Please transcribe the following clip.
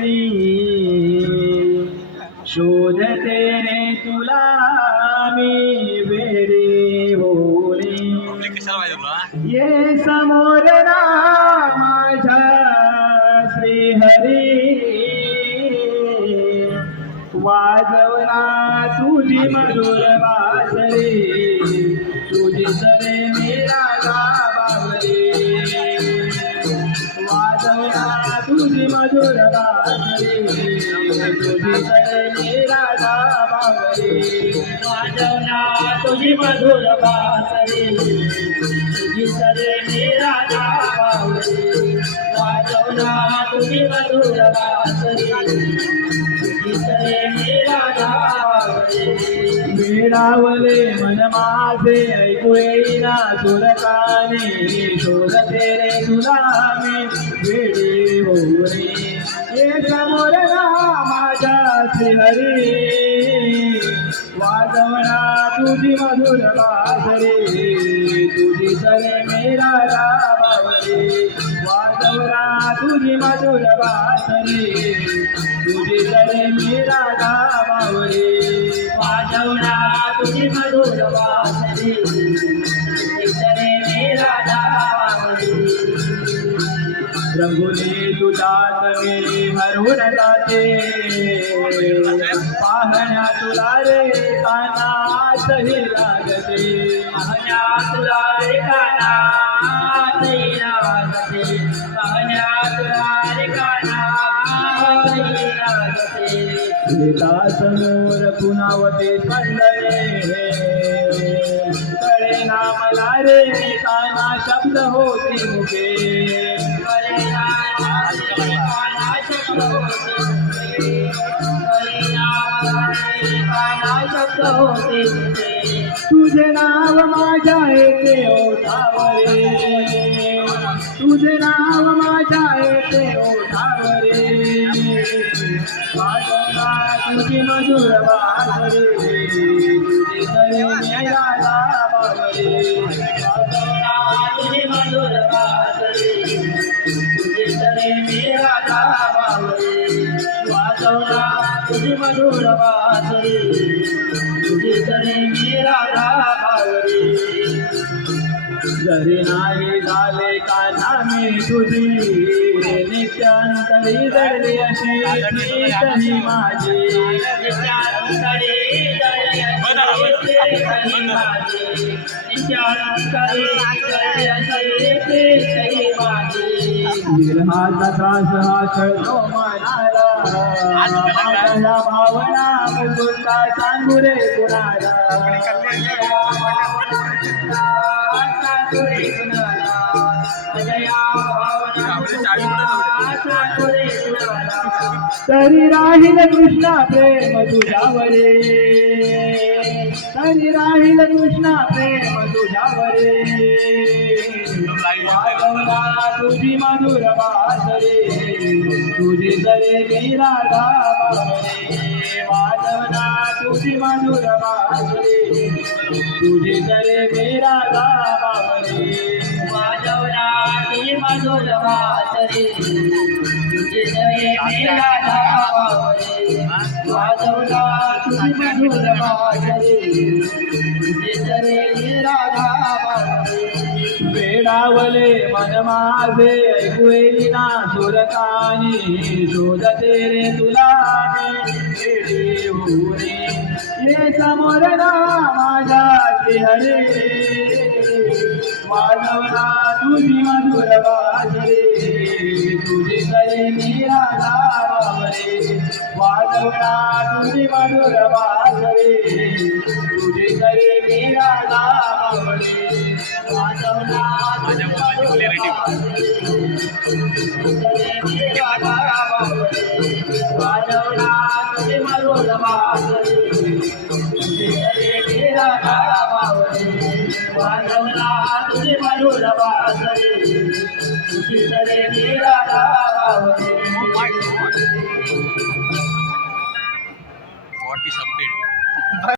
नयनी शोधते रे तुला मी वेरे होणे. ये समोर ना माझ्या श्रीहरी. वाजवना तुझी मधुर बासरी तुझी सरे मेरा गाबावरी वाजवना तुझी मधुर बासरी तुझी मधुर बासरे तुझी सरे मेरा गाबावरी तुझी मधुर बासरे तुझी सरे. मेरा मिळावले मन माझे ऐकू येईना सुरकाने शोधते रे तुला मी वेडी होऊ रे ये समोर ना माझ्या श्रीहरी वाजवणार तुझी मधुर बासरी तुझी सरे मेरा गाबावरी वाजवरा तुझी मधुर बासरी तुझी सरे मेरा गाबावरी वाजवरा तुझी मधुर बासरी तुझी सरे रघुने तुझात मी हरवून जाते। पाहण्या तुला रे कानातही लागते। पाहण्या तुला रे कानातही लागते। पाहण्या तुला रे कानातही लागते। येता समोर पुनावते पंढरे। कळे नामला रे काना शब्द होती मुखे होती मुखे. तुझे नाव माझ्या येते ओठावरे तुझे नाव माझ्या येते ओठावरे वाजवला तुझी मधुर तुझी गावावरे मधुर गावावरे जरी नाही झाले काना मी तुझी नित्यांतरी जळली अशी प्रीतही माझी. नित्यांतरी विरहाचा त्रास हा छळतो मनाला आपला भावना मुकुंदा सांगू रे तरी राहील कृष्णा प्रेम तुझ्यावरे. तरी राहील कृष्णा प्रेम तुझ्यावरे. तुझी मधुर विसरे सरे मीरा गावावरे वाजवला तुझी मधुर बासरे तुझी सरे मीरा गावावरे वाजवला तुझी मधुर बासरे तुझी तुझी मधुर बासरे तुझी मीरा वेडावले मन माझे ऐकू येईना सुरकानी शोधते रे तुला मी वेडी होऊ रे. ये समोर ना माझ्या हरे वाजवला तुझी मधुर बाजरे तुझी करे मीरा गावावरे वाजवला तुझी मधुर बाजरे तुझी करे मीरा गावावरे वाजवला तुझी मधुर वाजवला तुझी